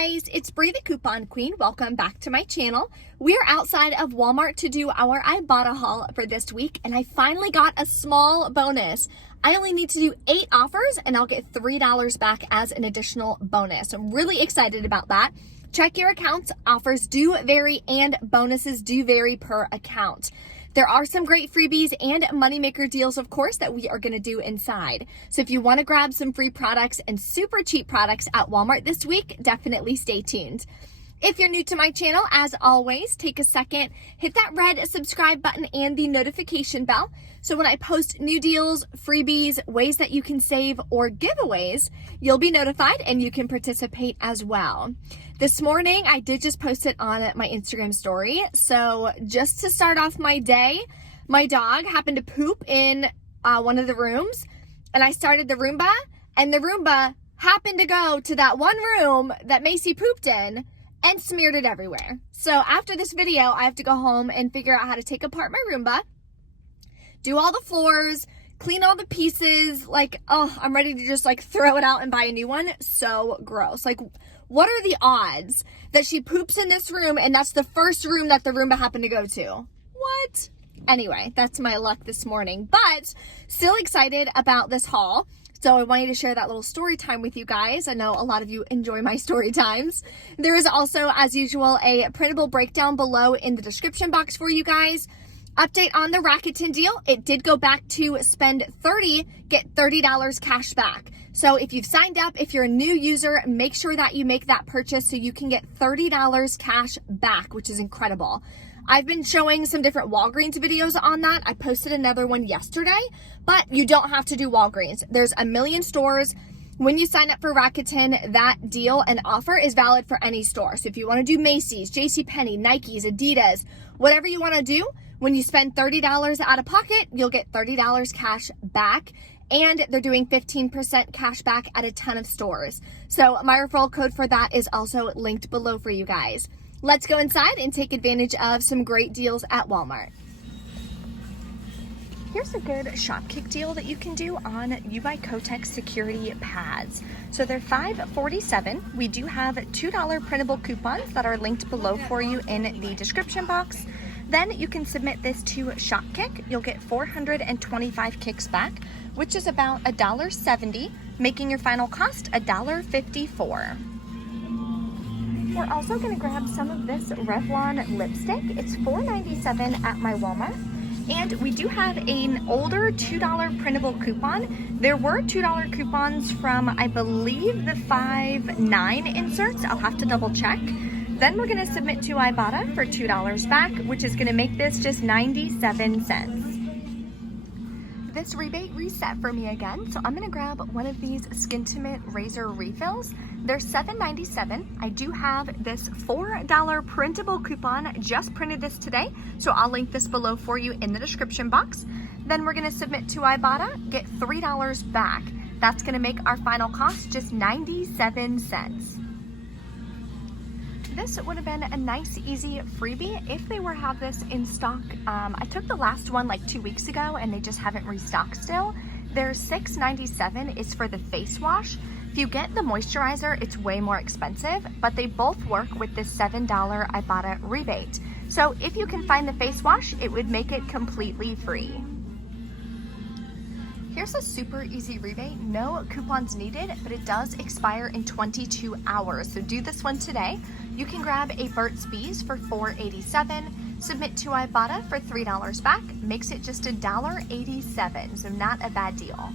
guys, it's Bree the Coupon Queen. Welcome back to my channel. We are outside of Walmart to do our Ibotta haul for this week, and I finally got a small bonus. I only need to do 8 offers and I'll get $3 back as an additional bonus. I'm really excited about that. Check your accounts. Offers do vary and bonuses do vary per account. There are some great freebies and moneymaker deals, of course, that we are going to do inside. So if you want to grab some free products and super cheap products at Walmart this week, definitely stay tuned. If you're new to my channel, as always, take a second, hit that red subscribe button and the notification bell. So when I post new deals, freebies, ways that you can save, or giveaways, you'll be notified and you can participate as well. This morning, I did just post it on my Instagram story. So just to start off my day, my dog happened to poop in one of the rooms, and I started the Roomba, and the Roomba happened to go to that one room that Macy pooped in and smeared it everywhere. So after this video, I have to go home and figure out how to take apart my Roomba, do all the floors, clean all the pieces. Like, oh, I'm ready to just like throw it out and buy a new one. So gross. Like, what are the odds that she poops in this room and that's the first room that the Roomba happened to go to? What? Anyway, that's my luck this morning, but still excited about this haul. So I wanted to share that little story time with you guys. I know a lot of you enjoy my story times. There is also, as usual, a printable breakdown below in the description box for you guys. Update on the Rakuten deal. It did go back to spend $30, get $30 cash back. So if you've signed up, if you're a new user, make sure that you make that purchase so you can get $30 cash back, which is incredible. I've been showing some different Walgreens videos on that. I posted another one yesterday, but you don't have to do Walgreens. There's a million stores. When you sign up for Rakuten, that deal and offer is valid for any store. So if you want to do Macy's, JCPenney, Nike's, Adidas, whatever you want to do, when you spend $30 out of pocket, you'll get $30 cash back. And they're doing 15% cash back at a ton of stores. So my referral code for that is also linked below for you guys. Let's go inside and take advantage of some great deals at Walmart. Here's a good shopkick deal that you can do on UI Kotex security pads. So they're $5.47. We do have $2 printable coupons that are linked below for you in the description box. Then you can submit this to Shopkick. You'll get 425 kicks back, which is about $1.70, making your final cost $1.54. We're also going to grab some of this Revlon lipstick. It's $4.97 at my Walmart. And we do have an older $2 printable coupon. There were $2 coupons from, I believe, the 5.9 inserts. I'll have to double check. Then we're going to submit to Ibotta for $2 back, which is going to make this just 97 cents. This rebate reset for me again, so I'm going to grab one of these Skintimate razor refills. They're $7.97. I do have this $4 printable coupon, just printed this today, so I'll link this below for you in the description box. Then we're going to submit to Ibotta, get $3 back. That's going to make our final cost just 97 cents. This would have been a nice, easy freebie if they were to have this in stock. I took the last one like 2 weeks ago and they just haven't restocked still. Their $6.97 is for the face wash. If you get the moisturizer, it's way more expensive, but they both work with this $7 Ibotta rebate. So if you can find the face wash, it would make it completely free. Here's a super easy rebate, no coupons needed, but it does expire in 22 hours. So do this one today. You can grab a Burt's Bees for $4.87, submit to Ibotta for $3 back, makes it just $1.87, so not a bad deal.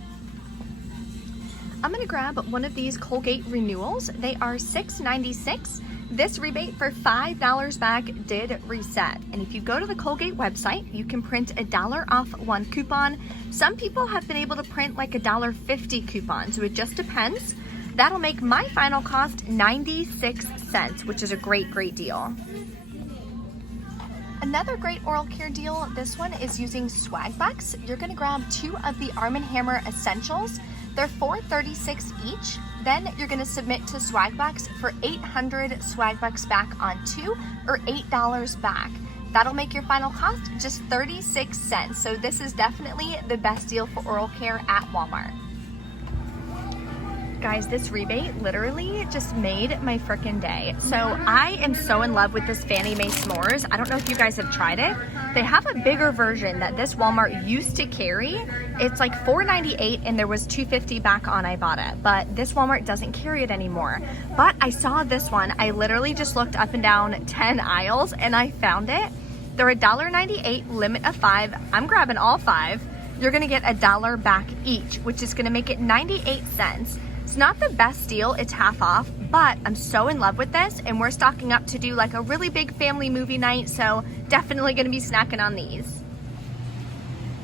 I'm gonna grab one of these Colgate Renewals. They are $6.96. This rebate for $5 back did reset. And if you go to the Colgate website, you can print $1 off one coupon. Some people have been able to print like $1.50 coupon, so it just depends. That'll make my final cost 96 cents, which is a great, great deal. Another great oral care deal, this one is using swag bucks. You're gonna grab 2 of the Arm & Hammer Essentials. They're $4.36 each. Then you're gonna submit to swag bucks for 800 swag bucks back on 2, or $8 back. That'll make your final cost just 36 cents. So this is definitely the best deal for oral care at Walmart. Guys, this rebate literally just made my frickin' day. So I am so in love with this Fannie Mae S'mores. I don't know if you guys have tried it. They have a bigger version that this Walmart used to carry. It's like $4.98 and there was $2.50 back on Ibotta, but this Walmart doesn't carry it anymore. But I saw this one. I literally just looked up and down 10 aisles and I found it. They're $1.98, limit of 5. I'm grabbing all 5. You're gonna get $1 back each, which is gonna make it 98 cents. It's not the best deal, it's half off, but I'm so in love with this and we're stocking up to do like a really big family movie night, so definitely gonna be snacking on these.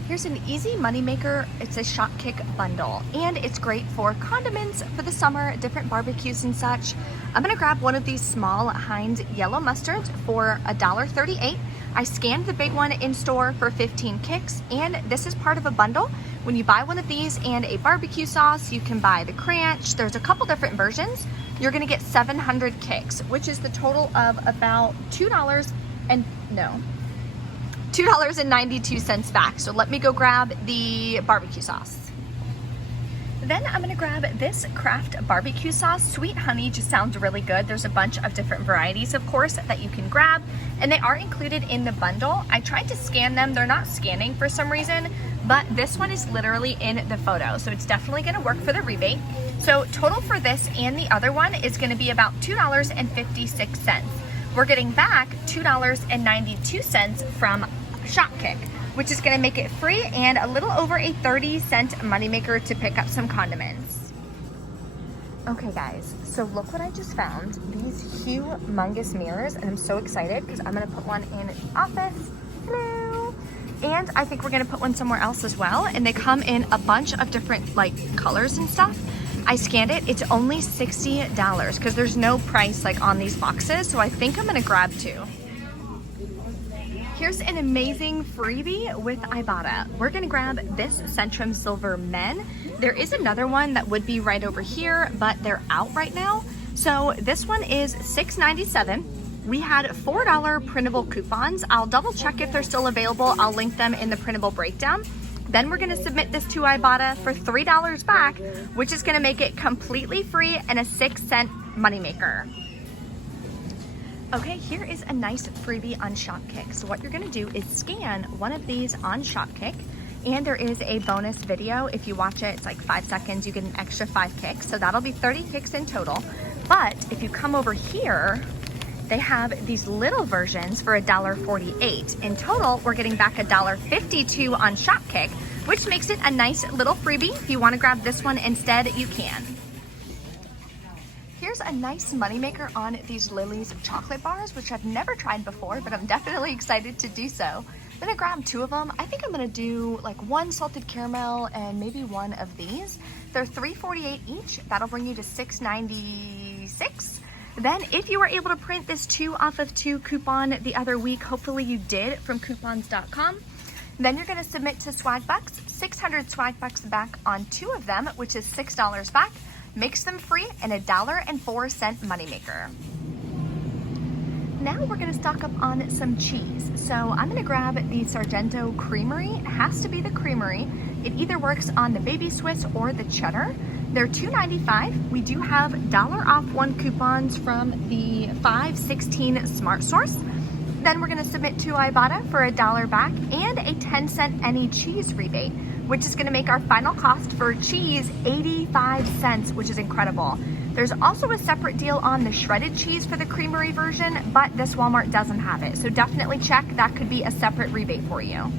Here's an easy moneymaker. It's a Shopkick bundle and it's great for condiments for the summer, different barbecues and such. I'm gonna grab one of these small Heinz yellow mustards for $1.38. I scanned the big one in store for 15 kicks, and this is part of a bundle. When you buy one of these and a barbecue sauce, you can buy the Cranch. There's a couple different versions. You're gonna get 700 kicks, which is the total of about $2.92 back. So let me go grab the barbecue sauce. Then I'm gonna grab this Kraft barbecue sauce. Sweet honey just sounds really good. There's a bunch of different varieties, of course, that you can grab, and they are included in the bundle. I tried to scan them. They're not scanning for some reason, but this one is literally in the photo, so it's definitely gonna work for the rebate. So total for this and the other one is gonna be about $2.56. We're getting back $2.92 from Shopkick, which is gonna make it free and a little over a 30-cent moneymaker to pick up some condiments. Okay guys, so look what I just found. These humongous mirrors, and I'm so excited because I'm gonna put one in the office. Hello. And I think we're gonna put one somewhere else as well. And they come in a bunch of different like colors and stuff. I scanned it, it's only $60 because there's no price like on these boxes. So I think I'm gonna grab 2. Here's an amazing freebie with Ibotta. We're gonna grab this Centrum Silver Men. There is another one that would be right over here, but they're out right now. So this one is $6.97. We had $4 printable coupons. I'll double check if they're still available. I'll link them in the printable breakdown. Then we're gonna submit this to Ibotta for $3 back, which is gonna make it completely free and a 6-cent moneymaker. Okay, here is a nice freebie on Shopkick. So what you're gonna do is scan one of these on Shopkick, and there is a bonus video. If you watch it, it's like 5 seconds, you get an extra 5 kicks. So that'll be 30 kicks in total. But if you come over here, they have these little versions for $1.48. In total, we're getting back $1.52 on Shopkick, which makes it a nice little freebie. If you wanna grab this one instead, you can. Here's a nice moneymaker on these Lily's chocolate bars, which I've never tried before, but I'm definitely excited to do so. I'm gonna grab 2 of them. I think I'm gonna do like 1 salted caramel and maybe 1 of these. They're $3.48 each. That'll bring you to $6.96. Then if you were able to print this 2 off of 2 coupon the other week, hopefully you did from coupons.com. Then you're gonna submit to Swag Bucks, 600 Swag Bucks back on 2 of them, which is $6 back. Makes them free and $1.04 moneymaker. Now we're gonna stock up on some cheese. So I'm gonna grab the Sargento Creamery. It has to be the Creamery. It either works on the Baby Swiss or the Cheddar. They're $2.95. We do have $1 off 1 coupons from the 5/16 Smart Source. Then we're gonna submit to Ibotta for $1 back and a 10-cent any cheese rebate, which is gonna make our final cost for cheese 85 cents, which is incredible. There's also a separate deal on the shredded cheese for the Creamery version, but this Walmart doesn't have it. So definitely check, that could be a separate rebate for you.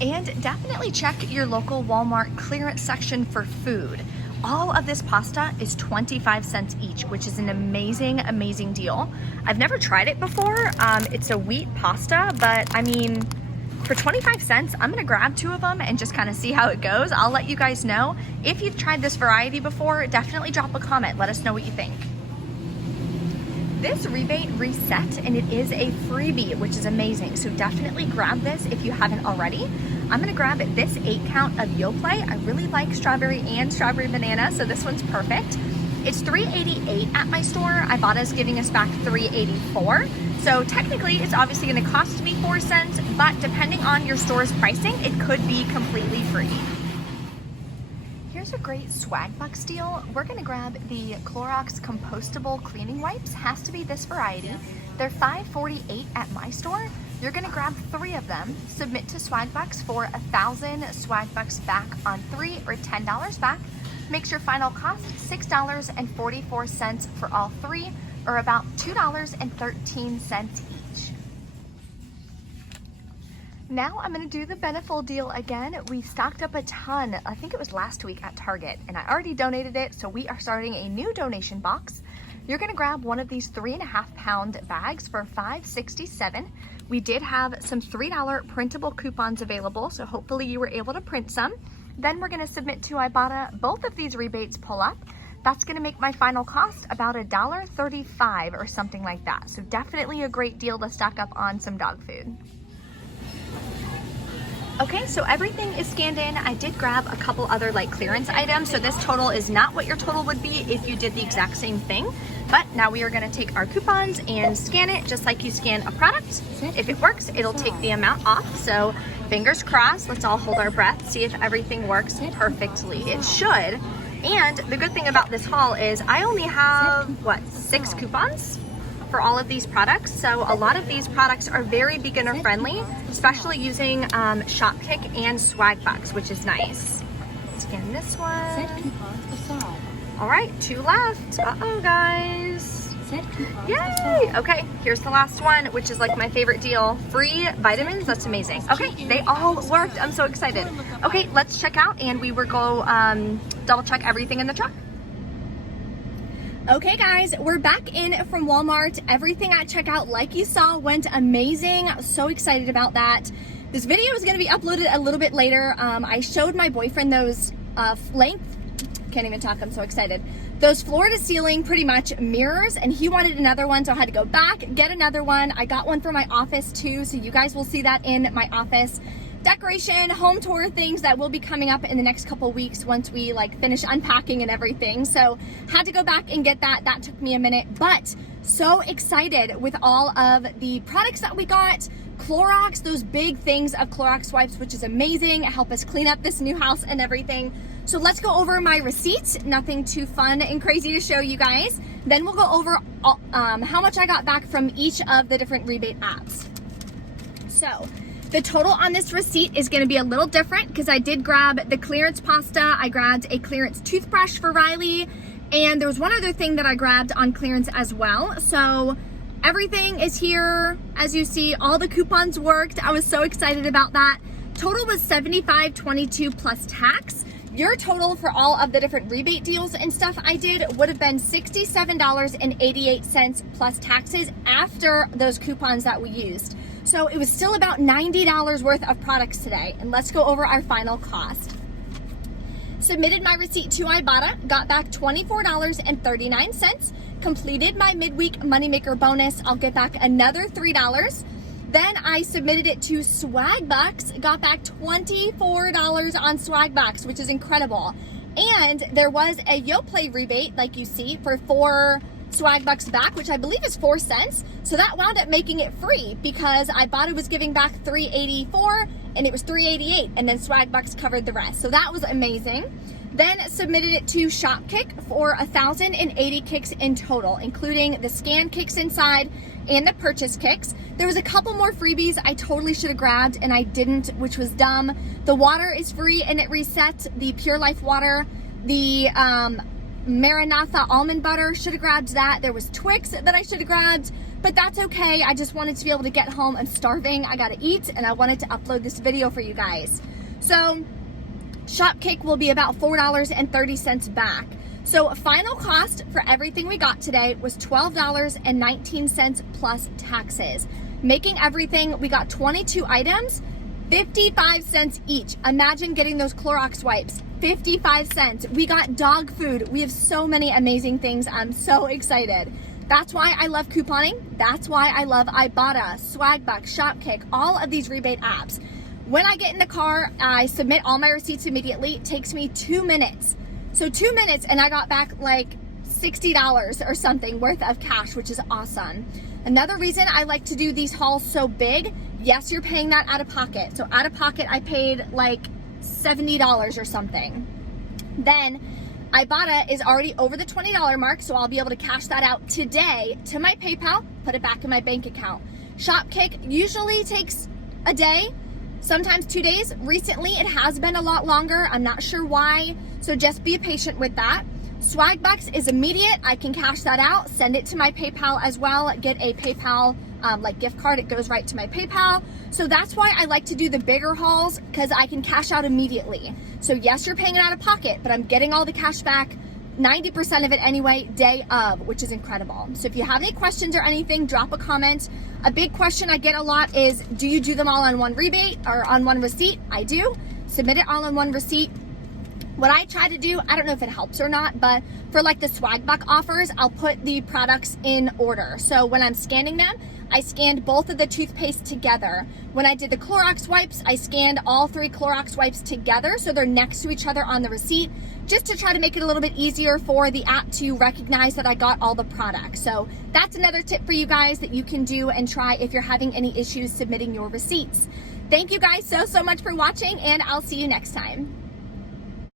And definitely check your local Walmart clearance section for food. All of this pasta is 25 cents each, which is an amazing, amazing deal. I've never tried it before. It's a wheat pasta, but I mean, for 25 cents, I'm gonna grab 2 of them and just kind of see how it goes. I'll let you guys know. If you've tried this variety before, definitely drop a comment. Let us know what you think. This rebate reset, and it is a freebie, which is amazing. So definitely grab this if you haven't already. I'm gonna grab this 8 count of Yoplait. I really like strawberry and strawberry banana, so this one's perfect. It's $3.88 at my store. Ibotta's giving us back $3.84. So technically, it's obviously gonna cost me 4 cents, but depending on your store's pricing, it could be completely free. here's a great swag bucks deal. We're gonna grab the Clorox Compostable cleaning wipes. Has to be this variety. They're $5.48 at my store. You're gonna grab 3 of them, submit to swag bucks for 1,000 swag bucks back on 3 or $10 back. Makes your final cost $6.44 for all 3, or about $2.13 each. Now I'm gonna do the Beneful deal again. We stocked up a ton, I think it was last week at Target, and I already donated it, so we are starting a new donation box. You're gonna grab one of these 3.5 pound bags for $5.67. We did have some $3 printable coupons available, so hopefully you were able to print some. Then we're gonna submit to Ibotta. Both of these rebates pull up. That's gonna make my final cost about $1.35 or something like that. So definitely a great deal to stock up on some dog food. Okay, so everything is scanned in. I did grab a couple other like clearance items. So this total is not what your total would be if you did the exact same thing. But now we are gonna take our coupons and scan it just like you scan a product. If it works, it'll take the amount off. So fingers crossed, let's all hold our breath, see if everything works perfectly. It should. And the good thing about this haul is I only have, 6 coupons for all of these products. So a lot of these products are very beginner friendly, especially using Shopkick and swag bucks, which is nice. Scan this one. All right, 2 left. Uh-oh, guys. Yay! Okay, here's the last one, which is like my favorite deal. Free vitamins, that's amazing. Okay, they all worked. I'm so excited. Okay, let's check out and we will go double check everything in the truck. Okay guys, we're back in from Walmart. Everything at checkout, like you saw, went amazing. So excited about that. This video is gonna be uploaded a little bit later. I showed my boyfriend those can't even talk, I'm so excited. Those floor to ceiling pretty much mirrors, and he wanted another one, so I had to go back, get another one. I got one for my office too, so you guys will see that in my office. Decoration, home tour things that will be coming up in the next couple weeks once we like finish unpacking and everything. So had to go back and get that. That took me a minute, but so excited with all of the products that we got. Clorox, those big things of Clorox wipes, which is amazing. Help us clean up this new house and everything. So let's go over my receipts. Nothing too fun and crazy to show you guys. Then we'll go over how much I got back from each of the different rebate apps. So the total on this receipt is gonna be a little different because I did grab the clearance pasta. I grabbed a clearance toothbrush for Riley. And there was one other thing that I grabbed on clearance as well. So everything is here. As you see, all the coupons worked. I was so excited about that. Total was $75.22 plus tax. Your total for all of the different rebate deals and stuff I did would have been $67.88 plus taxes after those coupons that we used. So it was still about $90 worth of products today. And let's go over our final cost. Submitted my receipt to Ibotta, got back $24.39. Completed my midweek moneymaker bonus, I'll get back another $3. Then I submitted it to swag bucks, got back $24 on swag bucks, which is incredible. And there was a Yoplait rebate, like you see, for 4 swag bucks back, which I believe is 4 cents. So that wound up making it free because Ibotta was giving back $3.84 and it was $3.88, and then swag bucks covered the rest. So that was amazing. Then submitted it to Shopkick for 1,080 kicks in total, including the scan kicks inside and the purchase kicks. There was a couple more freebies I totally should have grabbed and I didn't, which was dumb. The water is free and it resets. The Pure Life water, the Maranatha almond butter, should have grabbed that. There was Twix that I should have grabbed, but that's okay. I just wanted to be able to get home. I'm starving, I gotta eat, and I wanted to upload this video for you guys. So Shopkick will be about $4.30 back. So final cost for everything we got today was $12.19 plus taxes. Making everything, we got 22 items, 55 cents each. Imagine getting those Clorox wipes, 55 cents. We got dog food. We have so many amazing things. I'm so excited. That's why I love couponing. That's why I love Ibotta, Swagbucks, Shopkick, all of these rebate apps. When I get in the car, I submit all my receipts immediately. It takes me 2 minutes. So 2 minutes and I got back like $60 or something worth of cash, which is awesome. Another reason I like to do these hauls so big, yes, you're paying that out of pocket. So out of pocket, I paid like $70 or something. Then Ibotta is already over the $20 mark, so I'll be able to cash that out today to my PayPal, put it back in my bank account. Shopkick usually takes a day, sometimes 2 days. Recently, it has been a lot longer. I'm not sure why, so just be patient with that. Swagbucks is immediate. I can cash that out, send it to my PayPal as well, get a PayPal like gift card. It goes right to my PayPal. So that's why I like to do the bigger hauls, because I can cash out immediately. So yes, you're paying it out of pocket, but I'm getting all the cash back, 90% of it anyway, day of, which is incredible. So if you have any questions or anything, drop a comment. A big question I get a lot is, do you do them all on one rebate or on one receipt? I do. Submit it all on one receipt. What I try to do, I don't know if it helps or not, but for like the Swagbuck offers, I'll put the products in order. So when I'm scanning them, I scanned both of the toothpaste together. When I did the Clorox wipes, I scanned all 3 Clorox wipes together so they're next to each other on the receipt, just to try to make it a little bit easier for the app to recognize that I got all the products. So that's another tip for you guys that you can do and try if you're having any issues submitting your receipts. Thank you guys so much for watching, and I'll see you next time.